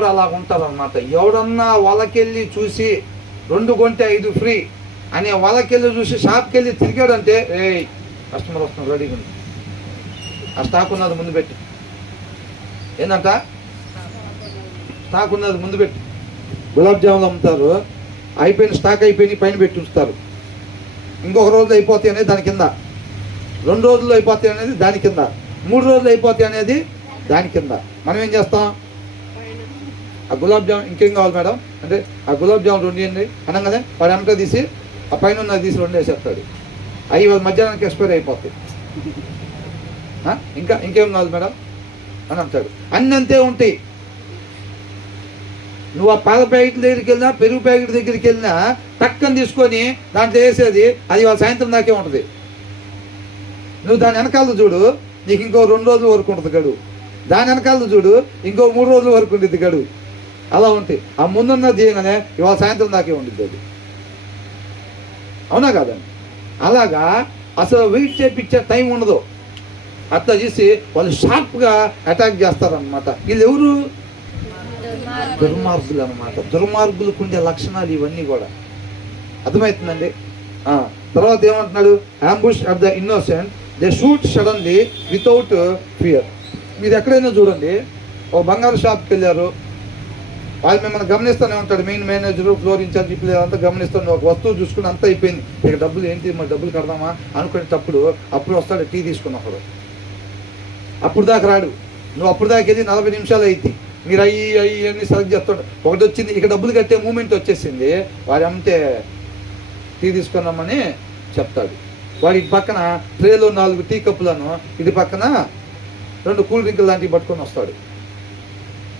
అలా ఉంటారన్నమాట. ఎవడన్నా వాళ్ళకెళ్ళి చూసి 2 కొంటే 5 ఫ్రీ అనే వాళ్ళకెళ్ళి చూసి షాప్కి వెళ్ళి తిరిగాడంటే కస్టమర్ వస్తున్నాడు రెడీగా ఉంది, ఆ స్టాక్ ఉన్నది ముందు పెట్టి, ఏంటంట స్టాక్ ఉన్నది ముందు పెట్టి. గులాబ్ జాములు అమ్ముతారు, అయిపోయిన స్టాక్ అయిపోయి పైన పెట్టి ఉంచుతారు. ఇంకొక రోజులు అయిపోతాయి అనేది దాని కింద, 2 రోజులు అయిపోతాయి అనేది దాని కింద, 3 రోజులు అయిపోతాయి అనేది దాని కింద. మనం ఏం చేస్తాం, ఆ గులాబ్ జామున్ ఇంకేం కావాలి మేడం అంటే ఆ గులాబ్ జామున్ 2 ఇవ్వండి అనగానే వాడు వెనక తీసి ఆ పైన ఉన్నది తీసి 2 వేసేస్తాడు. అవి మధ్యాహ్నానికి ఎక్స్పైర్ అయిపోతాయి. ఇంకేం కావాలి మేడం అని అంటాడు. అన్నీ అంతే ఉంటాయి. నువ్వు ఆ పాల ప్యాకెట్ దగ్గరికి వెళ్ళినా పెరుగు ప్యాకెట్ దగ్గరికి వెళ్ళినా టక్కని తీసుకొని దాంట్లో వేసేది అది వాళ్ళ సాయంత్రం దాకే ఉంటుంది. నువ్వు దాని వెనకాల చూడు, నీకు ఇంకో 2 రోజుల వరకు ఉంటుంది గడువు. దాని వెనకాల చూడు, ఇంకో 3 రోజుల వరకు ఉంటుంది గడువు. అలా ఉంటాయి. ఆ ముందున్న చేయగానే ఇవాళ సాయంత్రం దాకే ఉండిద్ది అది. అవునా కాదండి? అలాగా అసలు వెయిట్ చేపించే టైం ఉండదు. అట్లా చేసి వాళ్ళు షార్ప్గా అటాక్ చేస్తారనమాట. వీళ్ళు ఎవరు? దుర్మార్గులు అనమాట. దుర్మార్గులకు ఉండే లక్షణాలు ఇవన్నీ కూడా. అర్థమవుతుందండి? తర్వాత ఏమంటున్నాడు, ambush of the innocent they shoot suddenly without fear. మీరు ఎక్కడైనా చూడండి, ఓ బంగారు షాప్కి వెళ్ళారు, వాళ్ళు మిమ్మల్ని గమనిస్తూనే ఉంటాడు. మెయిన్ మేనేజరు, ఫ్లోర్ ఇన్ఛార్జ్ ఇప్పుడు అంతా గమనిస్తాడు. ఒక వస్తువు చూసుకుని అంతా అయిపోయింది, ఇక డబ్బులు ఏంటి, మరి డబ్బులు కడదామా అనుకునేటప్పుడు అప్పుడు వస్తాడు టీ తీసుకున్నప్పుడు. అప్పుడు దాకా రాడు. నువ్వు అప్పుడు దాకా వెళ్ళి 40 నిమిషాలు అయింది. మీరు అన్నీ సెలెక్ట్ చేస్తాడు. ఒకటి వచ్చింది, ఇక డబ్బులు కట్టే మూమెంట్ వచ్చేసింది, వాడు అమ్మితే టీ తీసుకున్నామని చెప్తాడు. వాడి పక్కన ట్రేలో 4 టీ కప్పులను, ఇది పక్కన 2 కూల్ డ్రింకులు లాంటివి పట్టుకొని వస్తాడు.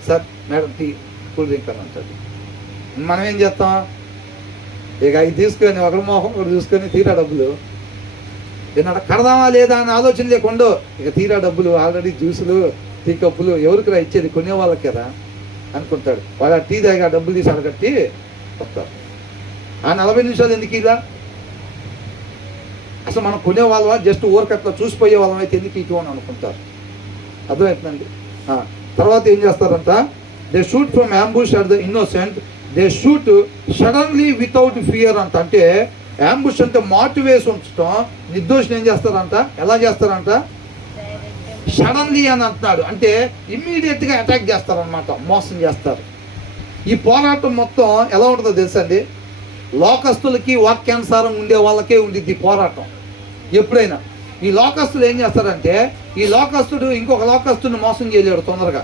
Sir madam tea cool drink అని అంటాడు. మనం ఏం చేస్తాం, ఇక అవి తీసుకొని ఒకరి మోహం ఒకటి చూసుకొని తీరా డబ్బులు ఏమన్నా కడదామా లేదా అని ఆలోచన లేకుండా ఇక తీరా డబ్బులు ఆల్రెడీ జ్యూసులు టీ కప్పులు ఎవరికిరా ఇచ్చేది, కొనే వాళ్ళకేరా అనుకుంటాడు. వాడు ఆ టీ దాకా డబ్బులు తీసి అడగట్టి వస్తారు. ఆ 40 నిమిషాలు ఎందుకు ఇలా? అసలు మనం కొనే వాళ్ళవా జస్ట్ ఊరికట్లా చూసిపోయే వాళ్ళం అయితే ఎందుకు ఇటు అని అనుకుంటారు. అర్థమవుతుందండి? తర్వాత ఏం చేస్తారంట, they shoot from ambush at the innocent they shoot suddenly without fear అంట. అంటే అంబుష్ అంటే మాటు వేసి ఉంచడం, నిర్దోషిని ఏం చేస్తారంట, ఎలా చేస్తారంట, సడన్లీ అని అంటున్నాడు. అంటే ఇమ్మీడియట్గా అటాక్ చేస్తారనమాట, మోసం చేస్తారు. ఈ పోరాటం మొత్తం ఎలా ఉంటుందో తెలుసండి, లోకస్తులకి వాక్యానుసారం ఉండే వాళ్ళకే ఉండిద్ది పోరాటం ఎప్పుడైనా. ఈ లోకస్తులు ఏం చేస్తారంటే, ఈ లోకస్తుడు ఇంకొక లోకస్తుని మోసం చేయలేడు తొందరగా.